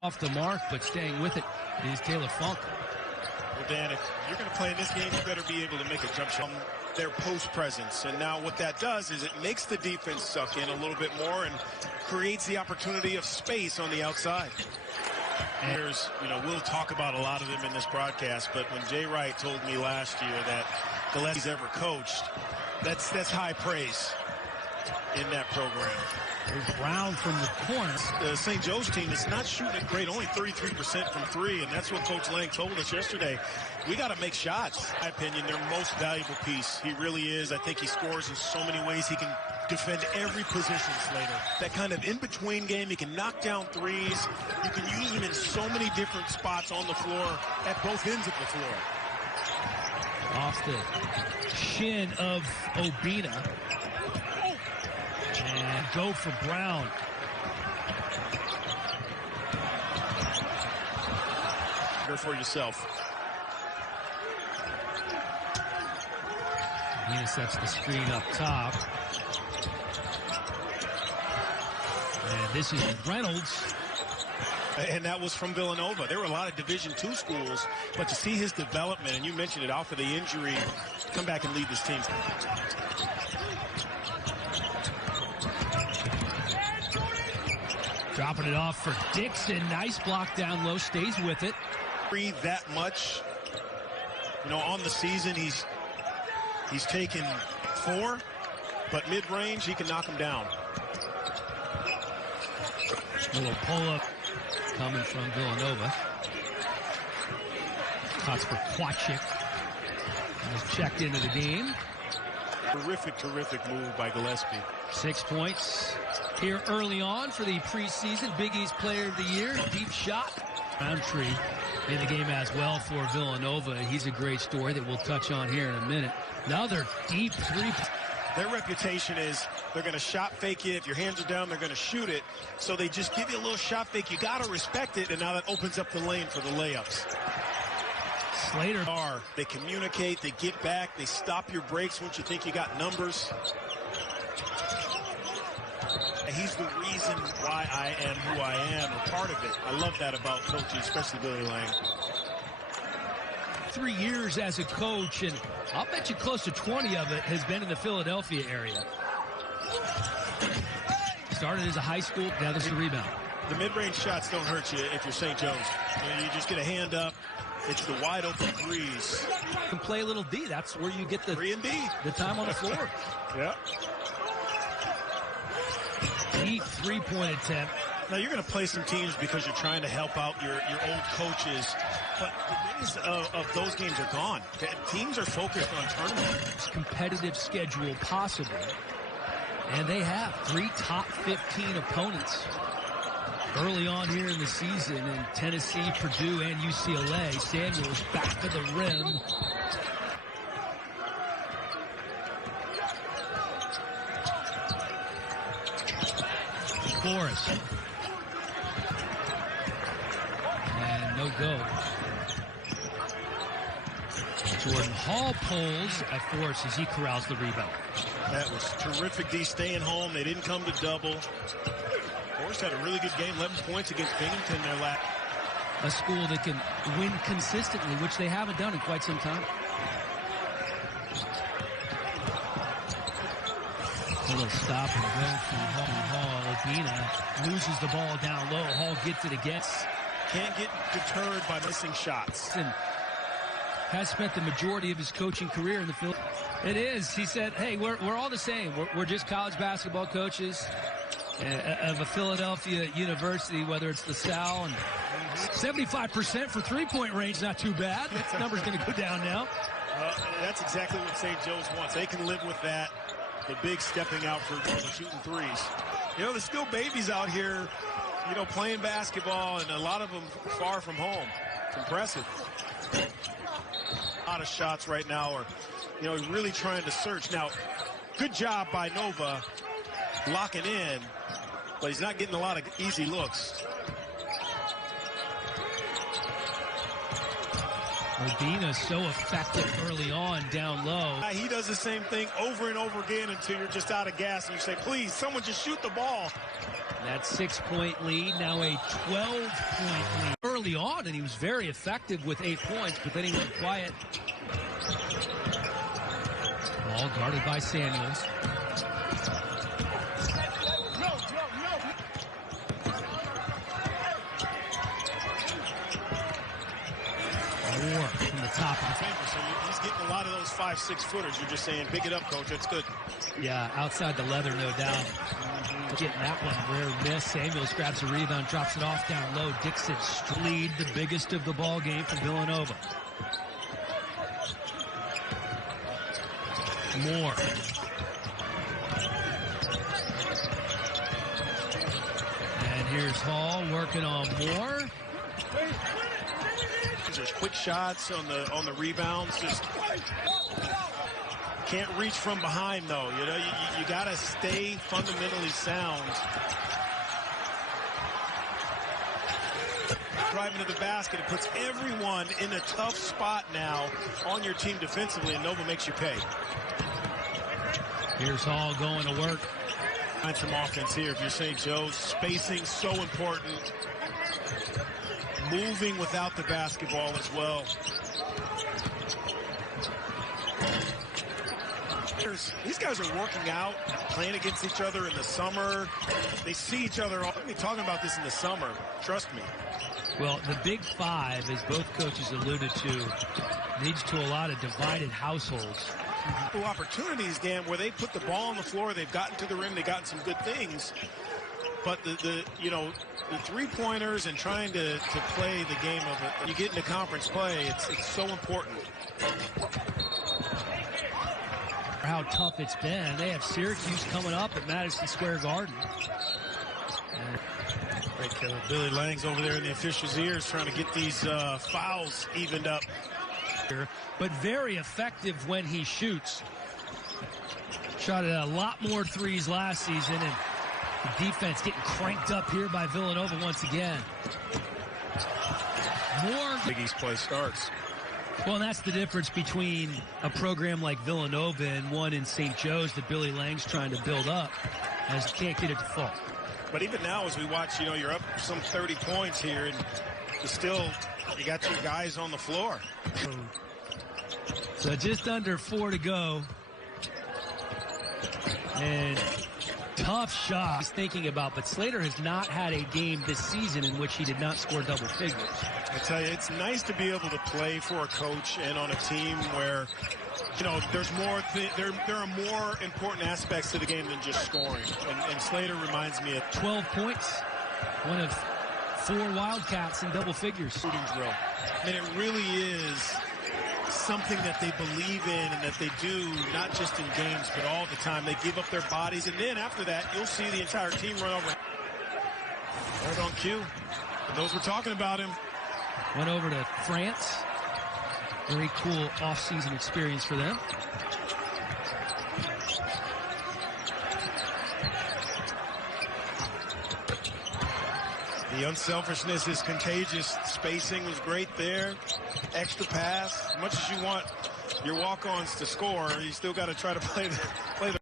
Off the mark, but staying with it is Taylor Funk. Well, Dan, if you're going to play in this game, you better be able to make a jump shot. Their post presence, and now what that does is it makes the defense suck in a little bit more and creates the opportunity of space on the outside. And there's, we'll talk about a lot of them in this broadcast, but when Jay Wright told me last year that Gillespie's ever coached, that's high praise in that program. There's Brown from the corner. The St. Joe's team is not shooting it great, only 33% from three, and that's what Coach Lang told us yesterday. We got to make shots. In my opinion, their most valuable piece. He really is. I think he scores in so many ways. He can defend every position, Slater. That kind of in-between game, he can knock down threes. You can use him in so many different spots on the floor, at both ends of the floor. Off the shin of Obina. And go for Brown. For yourself. He sets the screen up top. And this is Reynolds. And that was from Villanova. There were a lot of Division II schools, but to see his development, and you mentioned it, off of the injury, come back and lead this team. Dropping it off for Dixon. Nice block down low. Stays with it. That much, on the season, he's taken 4, but mid-range, he can knock them down. Little pull-up coming from Villanova. Cuts for Kwachik. He's checked into the game. Terrific move by Gillespie. 6 points here early on for the preseason Big East Player of the Year. Deep shot. Roundtree in the game as well for Villanova. He's a great story that we'll touch on here in a minute. Another deep three. Their reputation is they're going to shot fake you. If your hands are down, they're going to shoot it. So they just give you a little shot fake. You got to respect it, and now that opens up the lane for the layups. Slater. They communicate, they get back, they stop your breaks once you think you got numbers. He's the reason why I am who I am, or part of it. I love that about coaching, especially Billy Lang. 3 years as a coach, and I'll bet you close to 20 of it has been in the Philadelphia area. Started as a high school, gathers the rebound. The mid-range shots don't hurt you if you're St. Joe's. You just get a hand up. It's the wide open threes. You can play a little D. That's where you get the 3 and D. The time on the floor. Yeah. Deep three-point attempt. Now, you're going to play some teams because you're trying to help out your old coaches, but the days of those games are gone. Teams are focused on tournaments. Competitive schedule possible, and they have 3 top 15 opponents early on here in the season in Tennessee, Purdue, and UCLA. Samuels back to the rim. Forrest. And no go. Jordan Hall pulls at Forrest as he corrals the rebound. That was terrific D, staying home. They didn't come to double. Forrest had a really good game, 11 points against Binghamton there last. A school that can win consistently, which they haven't done in quite some time. A little stop and go from Hall. Obina loses the ball down low. Hall gets it again. Can't get deterred by missing shots. And has spent the majority of his coaching career in the field. It is. He said, hey, we're all the same. We're just college basketball coaches of a Philadelphia university, whether it's LaSalle. And 75% for three-point range, not too bad. That number's going to go down now. That's exactly what St. Joe's wants. They can live with that. The big stepping out for shooting threes. There's still babies out here, playing basketball, and a lot of them far from home. It's impressive. A lot of shots right now are, really trying to search. Now, good job by Nova locking in, but he's not getting a lot of easy looks. Obina so effective early on down low. He does the same thing over and over again until you're just out of gas and you say, please, someone just shoot the ball. That 6-point lead, now a 12-point lead. Early on, and he was very effective with 8 points, but then he went quiet. Ball guarded by Samuels. Moore from the top of the finger. So he's getting a lot of those 5-6 footers. You're just saying, pick it up, coach. That's good. Yeah, outside the leather, no doubt. Getting that one, rare miss. Samuels grabs a rebound, drops it off down low. Dixon lead, the biggest of the ball game for Villanova. Moore. And here's Hall working on Moore. There's quick shots on the rebounds. Just can't reach from behind, though. You know, you got to stay fundamentally sound. Driving to the basket, it puts everyone in a tough spot now on your team defensively, and Nova makes you pay. Here's Hall going to work. Find some offense here if you're St. Joe's. Spacing so important. Moving without the basketball as well. These guys are working out, playing against each other in the summer. They see each other. We'll be talking about this in the summer. Trust me. Well, the Big Five, as both coaches alluded to, leads to a lot of divided households. Opportunities, Dan, where they put the ball on the floor, they've gotten to the rim, they've gotten some good things. But the three-pointers and trying to play the game of it, you get into conference play, it's so important. How tough it's been. They have Syracuse coming up at Madison Square Garden. Great kill. Billy Lang's over there in the officials' ears trying to get these fouls evened up. But very effective when he shoots. Shot at a lot more threes last season, and the defense getting cranked up here by Villanova once again. More Big East play starts. Well, and that's the difference between a program like Villanova and one in St. Joe's that Billy Lang's trying to build up, as you can't get it to fall. But even now, as we watch, you're up some 30 points here, and you got your guys on the floor. So just under 4 to go. And tough shot he's thinking about, but Slater has not had a game this season in which he did not score double figures. I tell you, it's nice to be able to play for a coach and on a team where, there's more. There are more important aspects to the game than just scoring. And Slater reminds me of 12 points, one of 4 Wildcats in double figures. Shooting drill. And it really is something that they believe in and that they do, not just in games, but all the time. They give up their bodies, and then after that, you'll see the entire team run over. Right on cue. For those we're talking about him. Went over to France. Very cool off-season experience for them. The unselfishness is contagious. Spacing was great there. Extra pass. As much as you want your walk-ons to score, you still got to try to play the